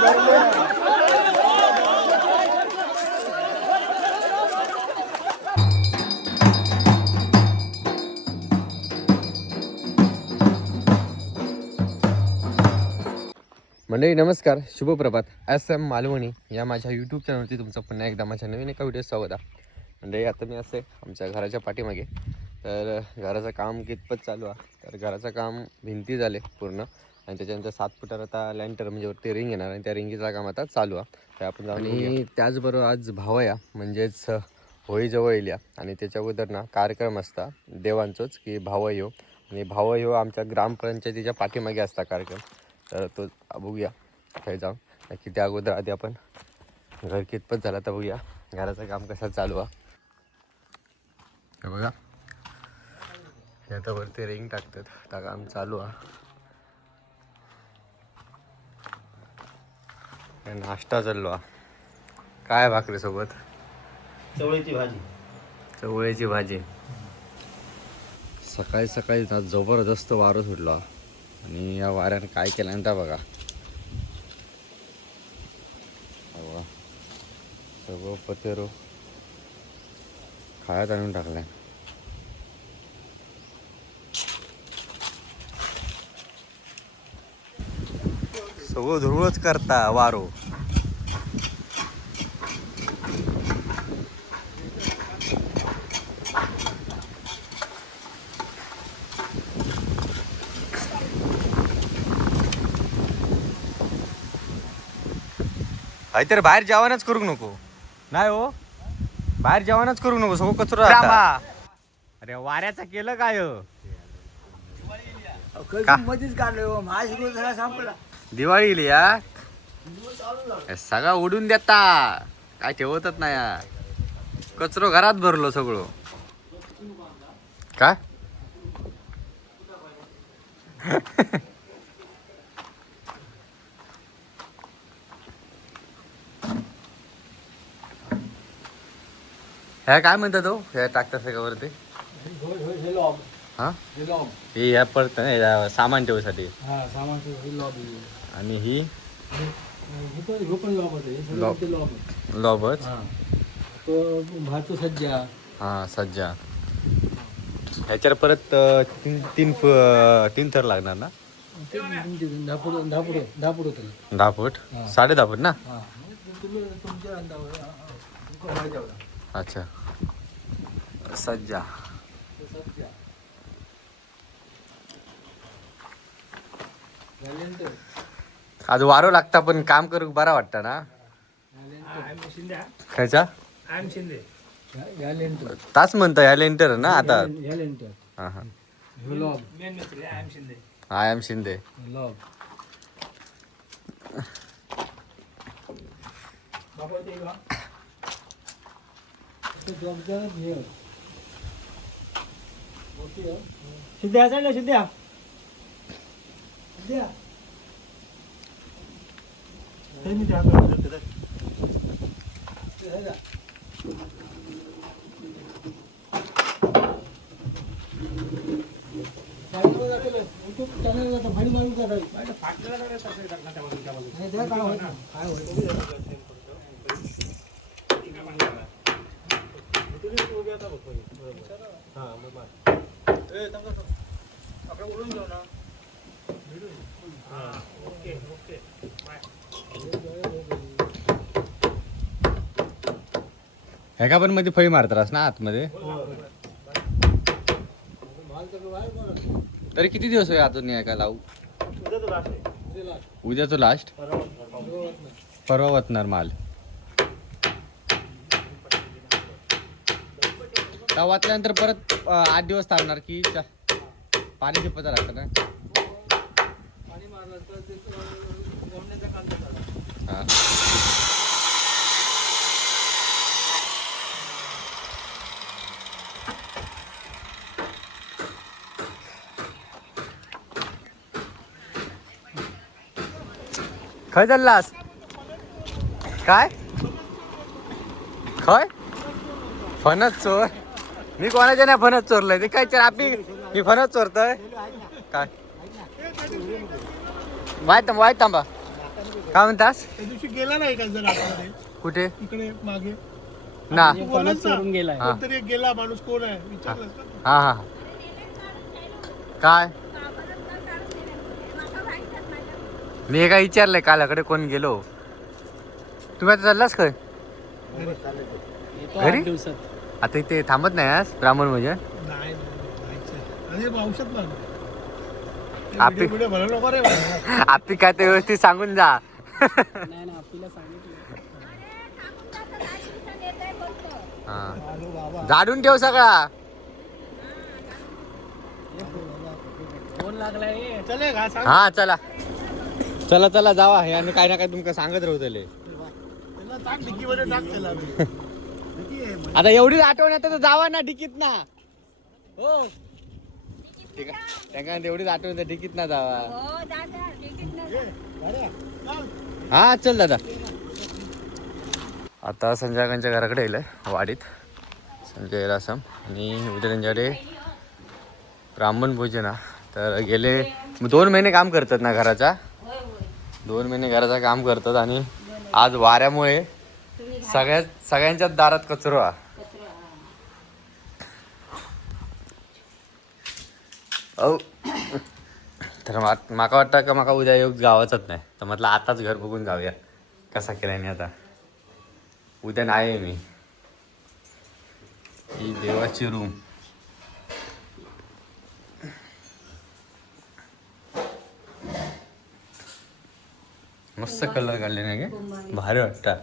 मंडळी नमस्कार. शुभप्रभात. S M Malvani या माझ्या यूट्यूब चॅनलवरती तुमचं पुन्हा एकदा माझ्या नवीन एका व्हिडिओ स्वागत आहे. मंडळी आता मी असे आमच्या घराच्या पाठीमागे. तर घराचं काम कितपत चालू आहे? तर घराचं काम भिंती झाले पूर्ण. आणि त्याच्यानंतर सात फुटावर आता लँटर म्हणजे वरती रिंग येणार आणि त्या रिंगीचं काम आता चालू आहे. तर आपण जाऊन आणि त्याचबरोबर आज भावया म्हणजेच होळी जवळ येईल आणि त्याच्या अगोदर ना कार्यक्रम असता देवांचोच की भाव यो आणि भाव यो आमच्या ग्रामपंचायतीच्या पाठीमागे असता कार्यक्रम. तर तो बघूया काही जाऊन. नक्की त्या अगोदर आधी आपण घर कितपत झाला तर बघूया. घराचं काम कसं चालू आहे. हे बघा. हे आता वरती रिंग टाकतात. आता काम चालू आहे. नाश्ता चाललो. काय भाकरी सोबत? चवळीची भाजी. चवळीची भाजी. सकाळी सकाळी जबरदस्त वारं सुटला. आणि या वाऱ्यानं काय केलं बघा हा बघा. सगळं पतेरो खायात आणून टाकलाय. सगळं धुळच करता वारो. काहीतरी बाहेर जेवणच करू नको. नाही हो. बाहेर जेवणच करू नको सगळं कचरा राहता. अरे वाऱ्याचा केलं काय हो? का? मध्येच काढलो माझ संपला. दिवाळी येईल या हे सगळा उडून देता. काय ठेवतच नाही या कचरो घरात भरलो सगळं. काय ह्या काय म्हणतात हो? ह्या टाकता सगळ्यावरती हे हा हे? हे ह्या पडत ना सामान ठेवासाठी आणि ही? हे हे हे. ते आहे. लॉबच हा. तो भातो सज्जा. हा सज्जा. ह्याच्यावर परत अं, तीन तीन फ- तीन थर लागणार ना? ते दहा फुट होतं दहा. साडे दहा फूट ना? हा. तुमच्या अंदावर. अच्छा. सज्जा। आज वारो लागता पण काम करू बरा वाटतं ना? खायचा तास म्हणतं ह्या लेंटर ना आता? हा हा. हे लॉब मेन मिस्त्री I am Shinde I am Shinde lobe बाबा ते का ते जॉबदार हे ओके सिद्ध्या असेल ना सिद्ध्या सिद्ध्या हे मी ह्या पण मध्ये फळी मारतात ना आतमध्ये? तरी किती दिवस आहे अजून या का लावू? उद्याचं लास्ट परवा वतणार माल. तेव्हा वाचल्यानंतर परत अं, आठ दिवस थांबणार की चा- पाणी शिपत राहतं ना? पाणी मारलं तर ते काम हा. खय चाललास? काय? खय? फणस चोर. मी कोणाच्या नाही फणस चोरलंय ते काय चोर आपली मी फणस चोरतोय. काय? वाय थांबा वाय थांबा. काय म्हणतास? त्या दिवशी गेला नाही का जर आतमध्ये कुठे? इकडे मागे. ना. तू बोललास ना गेलाय. हा. कोणतरी एक गेला माणूस कोण आहे? विचारलंस का तू? हा हा. काय? मी काय विचारलंय कालाकडे कोण गेलो. तुम्ही आता चाललास काय? येतो घरी? आठ दिवसात. आता इथे थांबत नाही आज? ब्राह्मण म्हणजे? आपली- काय ते व्यवस्थित सांगून जा. हा. झाडून ठेव सगळा. हा चला. चला चला जावा. हे आणि काय ना काय तुमका सांगत राहतले त्याला. आता एवढीच आठवण येते तर जावा ना डिकीत ना. हो. ठीक आहे त्यांना एवढीच आठवण येते डिकीत ना जावा. हा चल दादा. आता संजयकांच्या घराकडे येईल वाडीत. संजय रासम आणि उद्या त्यांच्याकडे ब्राह्मण भोजन. हा. तर गेले दोन महिने काम करतात ना घराचा. दोन महिने घराचा काम करतात आणि आज वाऱ्यामुळे सगळ्या सगळ्यांच्याच दारात कचरो. औ तर माका वाटतं का माका उद्या येऊ गावाचाच नाही. तर म्हटलं आताच घर बघून जाऊया. कसा केला नाही आता. उद्या नाही मी. ही देवाची रूम मस्त कलर काढले नाही गे भारी वाटतं.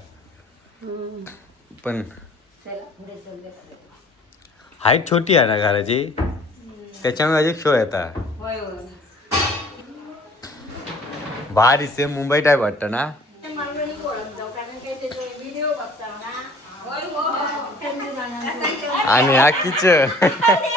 पण हाईट छोटी आहे ना घराची? त्याच्यामुळे अजून शो येतात भारी सेम मुंबई टाईप वाटतं ना? आणि हा किचन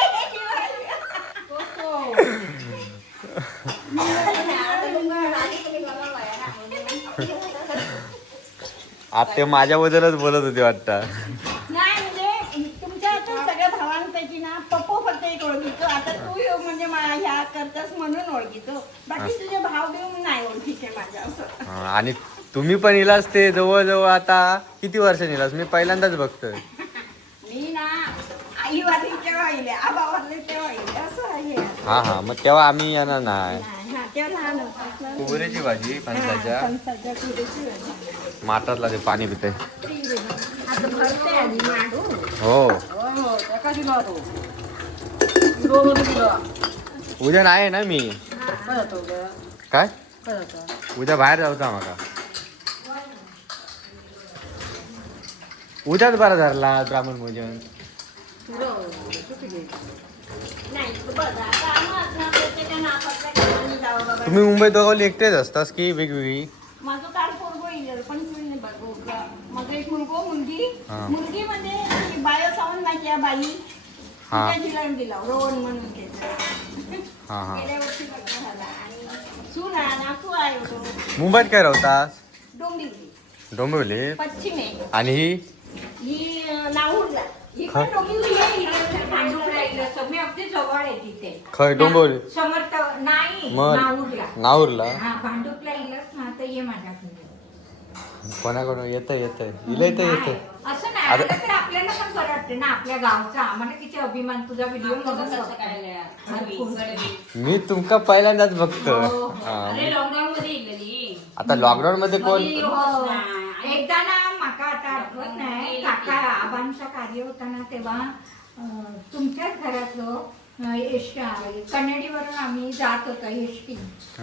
आता ते माझ्याबद्दलच बोलत होते वाटतं. नाही म्हणजे तुमच्या आता सगळ्या भावांपैकी ना पप्पो फक्त एक ओळखीचो. आता तू म्हणजे मा- ह्या करतास म्हणून ओळखीचो. बाकी तुझे भाव नाही ओळखीचे माझ्या. असं हा, आणि तुम्ही पण इलास ते जवळजवळ आता किती वर्ष इलास मी पहिल्यांदाच बघतोय. मी ना आई वारली तेव्हा येईल आबा वारले तेव्हा येईल असं आहे. हा हा मग तेव्हा आम्ही येणार नाही. नाही, हा, तेव्हा लहान भाजी. माठातला ते पाणी पिते. हो. उद्या नाही ना मी. काय? उद्या बाहेर जाऊचा माका. उद्याच बरा धरला ब्राह्मण भोजन. तुम्ही मुंबईत दोघांनी एकटेच असतास की वेगवेगळी माझं काल पोरगो येईल पण तुम्ही नाही बघू का. माझं एक मुलगो मुलगी. हा. मुलगी म्हणजे बायो बाई. हा. तिच्या जिला दिला रोहन म्हणून. हा हा. गेल्या वर्षी लग्न झालं. आणि सून आहे नातू आहे तो. मुंबईत काय राहतास डोंबिवली. डोंबिवली. पश्चिमे. आणि ही? ही अं, नाहूरला ही ख- पण डोंबिवली आहे, इकडे भांडुपला इकडे सगळे अगदी जवळ आहे तिथे. खय डोंबिवली. समर्थ नाही मग? नाहूरला नाऊरला हा भांडुपला इलच ना तर ये माझ्याकडे. कोणाकडून? येतं येतं इला येतं येतं असं नाही. आता- आलं तर आपल्याला पण बरं वाटतं ना आपल्या गावचा. आम्हाला किती अभिमान तुझा व्हिडिओ मी तुमका पहिल्यांदाच बघतो हो. लॉकडाऊन मध्ये इलेली आता लॉकडाऊन मध्ये कोण? एकदा ना माका आता आठवत नाही. काका आबांचा कार्य होता ना तेव्हा अं, तुमच्याच घरातलं अं, एस कन्नडीवरून आम्ही जात होतो एस टी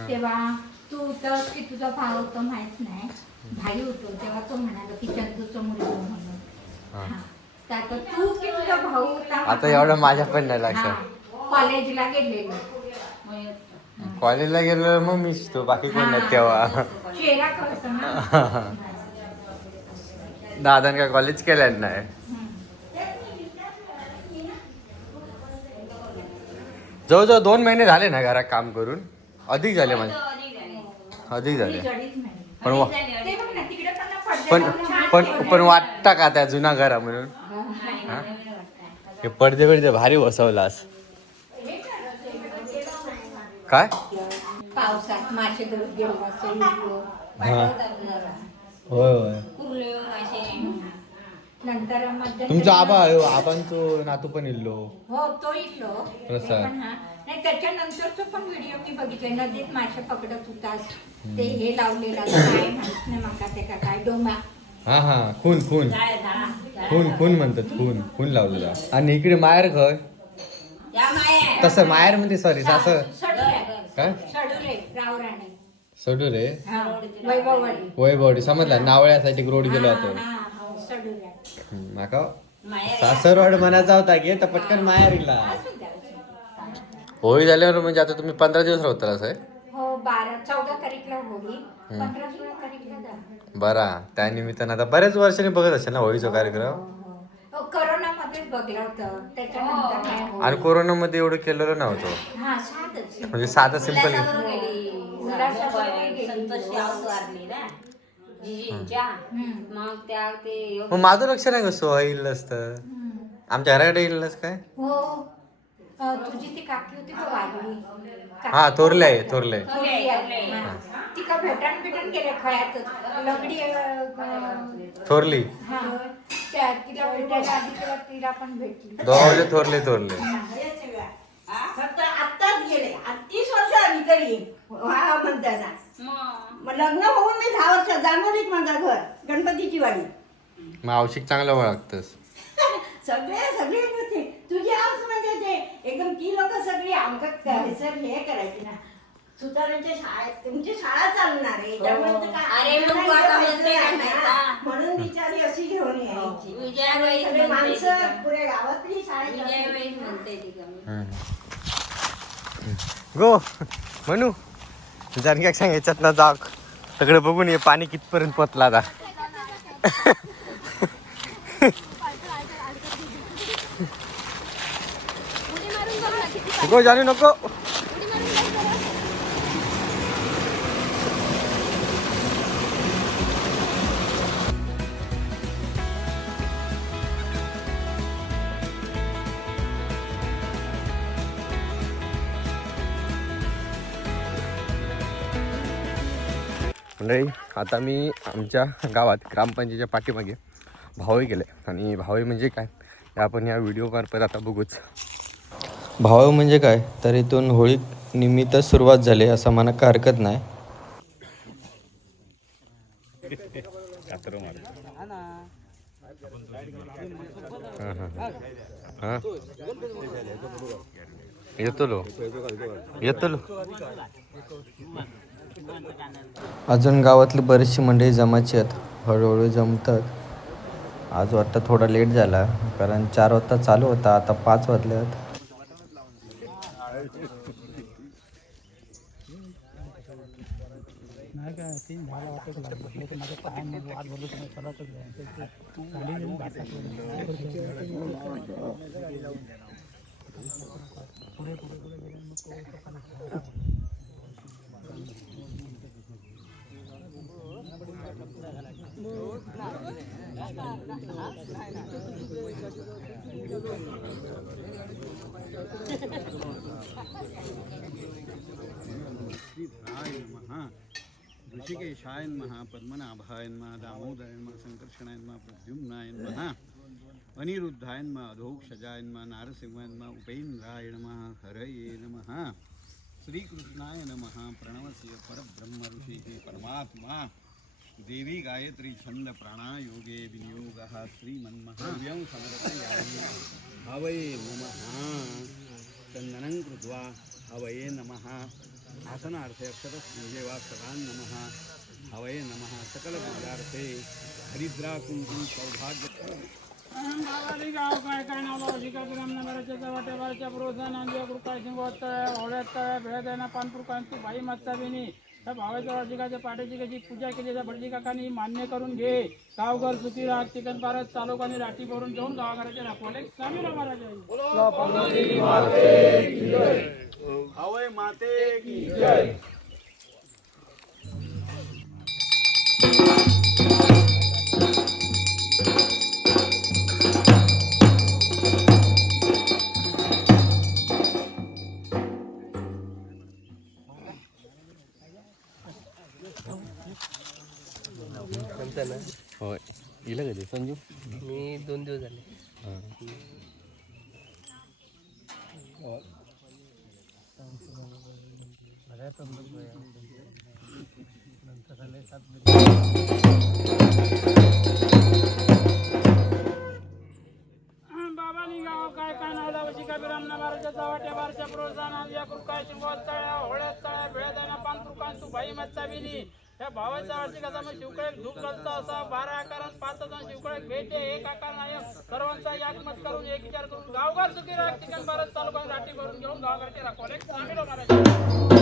तेव्हा तू होतस की तुझा भाव होता माहीत नाही. भाई होतो तेव्हा तो म्हणाला की चंदूचं मुलगा म्हणून. हा. हा. तर आता तू की तुझा भाऊ होता? आता एवढं माझ्या पण नाही लक्षात. हा. कॉलेजला गेलेलो. कॉलेजला गेलो मग मीच तो बाकी कोण नाही तेव्हा. चेहरा कळतो ना. दादाने काय कॉलेज केलं नाही? जवळजवळ दोन महिने झाले ना घरात काम करून? अधिक झाले माझे. अधिक झाले. जडीच नाही. पण वा- ते बघ ना तिकडे पण ना पडदे पण लावून छान पण वाटतं का त्या जुना घरा म्हणून हा? हे पडदे बिडदे भारी बसवलास काय? पावसात मासे धरत घेऊन असं व्हिडिओ पाठवतात जरा. होय होय. नंतर तुमचा आबा आबांचो नातू पण इल्लो. हो तो इथलो ते प्रसाद. पण हा. नाही त्याच्यानंतरचा पण व्हिडिओ मी बघितले नदीत मासे पकडत होतास ते हे लावलेला काय माहीत नाही माका ते का काय डोमा हा हा. खून खून. खून खून म्हणतात. खून खून लावलेला. आणि इकडे माहेर खय या माया तसं माहेरमध्ये सॉरी सासर काय? सडुले रावराणे. सोडू रे हा, वैभववाडी. वैभवडी समजला? नावळ्यासाठी रोड गेलो होतो. हा, माका सासरवाड म्हणायचा होता की तर पटकन माहेर इला. होळी झाल्यावर म्हणजे आता तुम्ही पंधरा दिवस राहता असं हो बारा चौदा तारीखला होळी पंधरा सोळा तारीखला जा बरा त्या निमित्तानं आता बऱ्याच वर्षांनी बघत असेल ना होळीचा कार्यक्रम? हो, करोनामध्येच बघलं होतं. त्याच्यानंतर काय होळी. आणि कोरोनामध्ये एवढं केलेलं नव्हतं. हा साधच. म्हणजे साधं सिंपल उल्हासाबरोबर गेली. उल्हासाबरोबर गेली. संतोष याव वारली ना. जिजींच्या. हम्म. मग त्या ते मग माझं लक्ष नाही कसं होईल असतं हम्म. आमच्या घराकडे येईल काय? हो. तुझी ती काकी होती वारली हा थोरले आहे थोरले थोरली आहे. हा. तिका भेटण भेटण गेले खळ्यातच. लगडी अ, अ, थोरली. हा. त्या तिला भेटायला आधी तिला तिला पण भेटली. दोघे थोरले थोरले. फक्त आत्ताच गेले. तीस वर्ष आली तरी हा म्हणताना मग? लग्न होऊन मी दहा वर्ष जाणवलीच माझा घर गणपतीची वाडी. मग औषिक चांगलं ओळखतस. सगळे सगळे नुसते. तुझी आऊस म्हणजे ते एकदम ती लोक सगळी अंगत सर हे करायची ना. सुतारांच्या शाळेत तुमची शाळा चालणार आहे. त्यामुळे तर काय अरे मग तू आता म्हणते काय माहीत आहे? म्हणून बिचारी अशी घेऊन यायची. विजयाबाई सगळे माणसं? पुऱ्या गावातली शाळेत विजयाबाई म्हणते? गो म्हणू जानकी सांग याच्यात ना जा सगळं बघून ये पाणी कितपर्यंत पोचला आता. नको जाणू नको. मंडळी आता मी आमच्या गावात ग्रामपंचायतीच्या पाठीमागे भावई गेले. आणि भावई म्हणजे काय? आपण या व्हिडिओमार्फत आता बघूच. भावई म्हणजे काय? तर इथून होळी निमित्त सुरुवात झाली असं म्हणा का हरकत नाही. येतो येतो अजून गावातली बरीचशी मंडळी जमायची आहेत. हळूहळू जमतात. आज वाटतं थोडा लेट झाला कारण चार वाजता चालू होता आता पाच वाजले आहेत. नाही काय तीन झाला वाटत लागले तर माझं पाय मग वाट बोलू तुम्ही सरकच गाडी घेऊन पुढे पुढे पुढे गेले मग तो सकाळी ऋषिधराय नमः ऋषिकेशाय नमः पद्मनाभाय नमः दामोदराय नमः संकर्षणाय नमः प्रद्युम्नाय नमः अनिरुद्धाय नमः अधोक्षजाय नमः नारसिंहाय नमः उपेन्द्राय नमः हरये नमः श्रीकृष्णाय नमः प्रणवस्य परब्रह्म ऋषिः परमात्मा। देवी गायत्री छंद प्राणायोगे विनियोगः श्रीमन्महाव्यं समर्पयामि। हवये नमः चन्दनं कृत्वा हवये नमः। आसनार्थे अक्षरस्मिञ्जे वा सदान् नमः। हवये नमः सकलपूजार्थे हरिद्रा कुङ्कुम सौभाग्य गावाली गाव काय काय नाव शिका ग्राम नगराच्या वाटेवरच्या कृपा होळ्यात पानपूर कांतू भाई माता त्या भावाच्या वार्षिकाच्या पाठीची कशी पूजा केली त्या भटजी काकांनी मान्य करून घे. गावघर सुखी राहत चिकन पारत चालूक आणि राठी भरून घेऊन गावाघराचे राखवाले. स्वामी महाराज हवय माते की आमचा गेलं कधी संजू? मी दोन दिवस झाले. भावाचा या भावाच्या वार्षिकाचा मग शिवकळे धूप घालता असा बारा आकारात पाच असा शिवकळे भेटे एक आकार नाही. सर्वांचा याकमत करून एक विचार करून गावगार सुखी राख चिकन भारत चालू करून राठी भरून घेऊन गावगारचे राखवाले. सामील होणार आहे.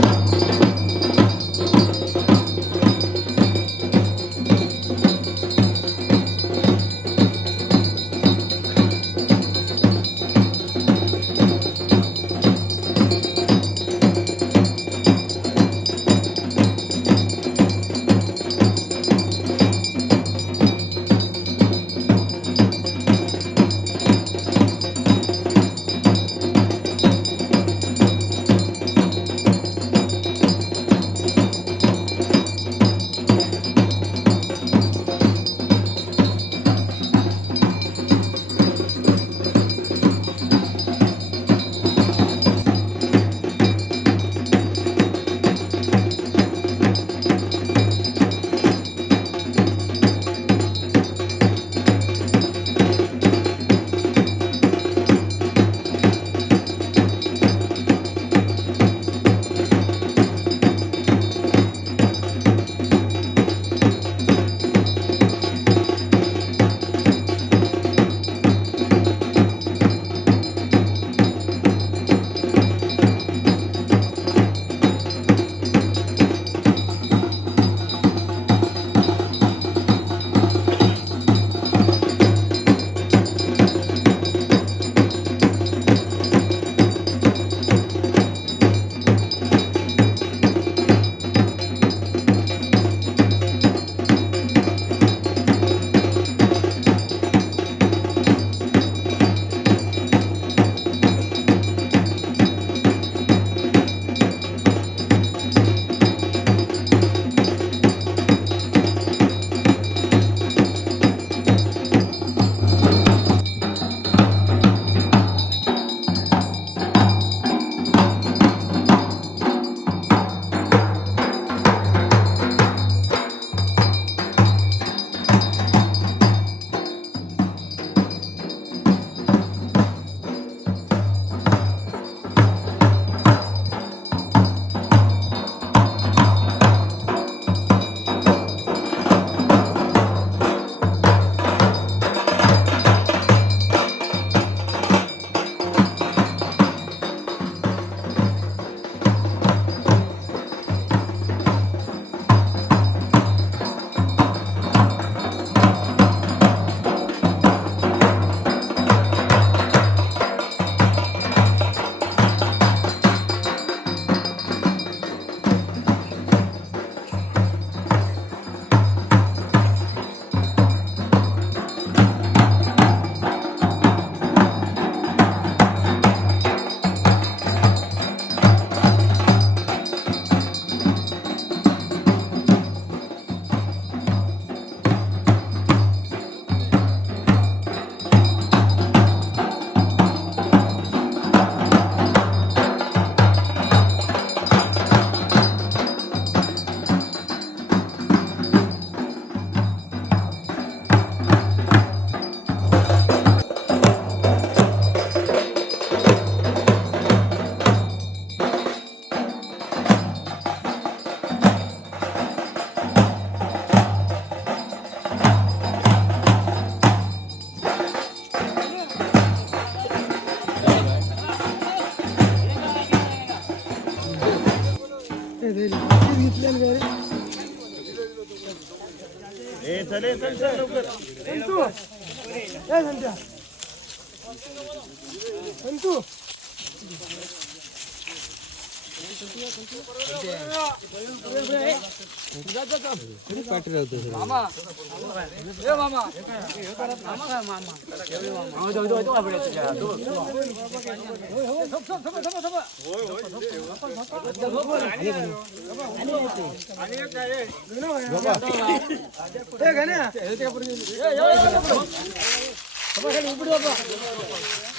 ઉપડી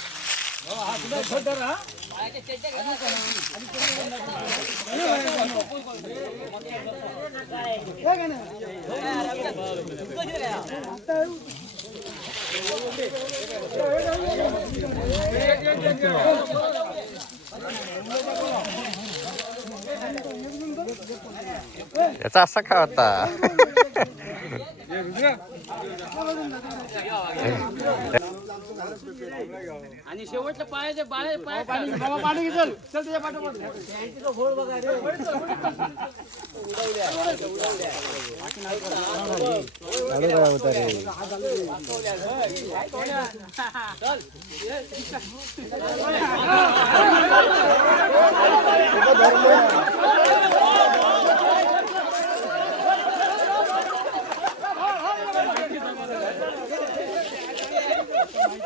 याचा असा का होता आणि शेवटच्या पायाचे बाळे पाय पाणी घे चल. चल त्याच्या पाठोपाठ.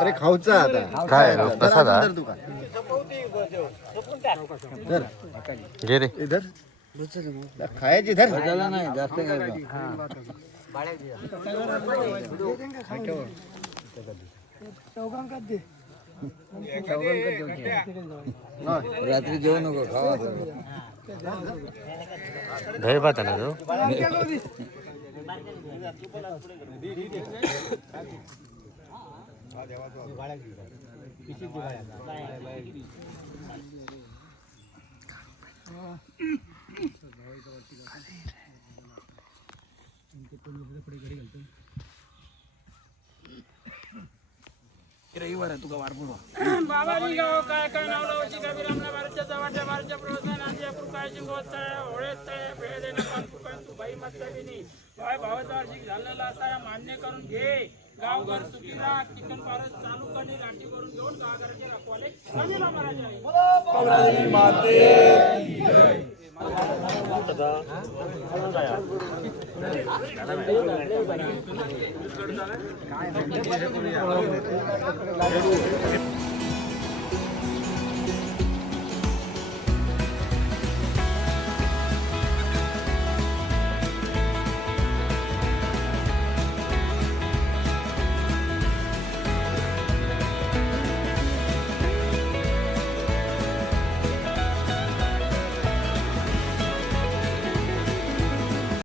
अरे खाऊचा आता. काय प्रसाद हा? धर घे रे. इधर खायची धर. नाही जास्त रात्री जेवू नको खावा. दही भात आहे ना तो? रविवार आहे तुका वार पुरवा बाबा मी गाव काय काय नाव लावायची का विरामला भारतच्या जवळच्या भारतच्या प्रवासाने आधी आपण काय शिकवत तळ्या होळेत तळ्या भेळ देणार तू बाई मस्त बिनी भाई भावाचा वार्षिक झालेला असा या मान्य करून घे. गावघर सुखी राहा. चिकन पारस चालू करणे राठी करून घेऊन गावघराचे राखवाले कधीला मारायचे काय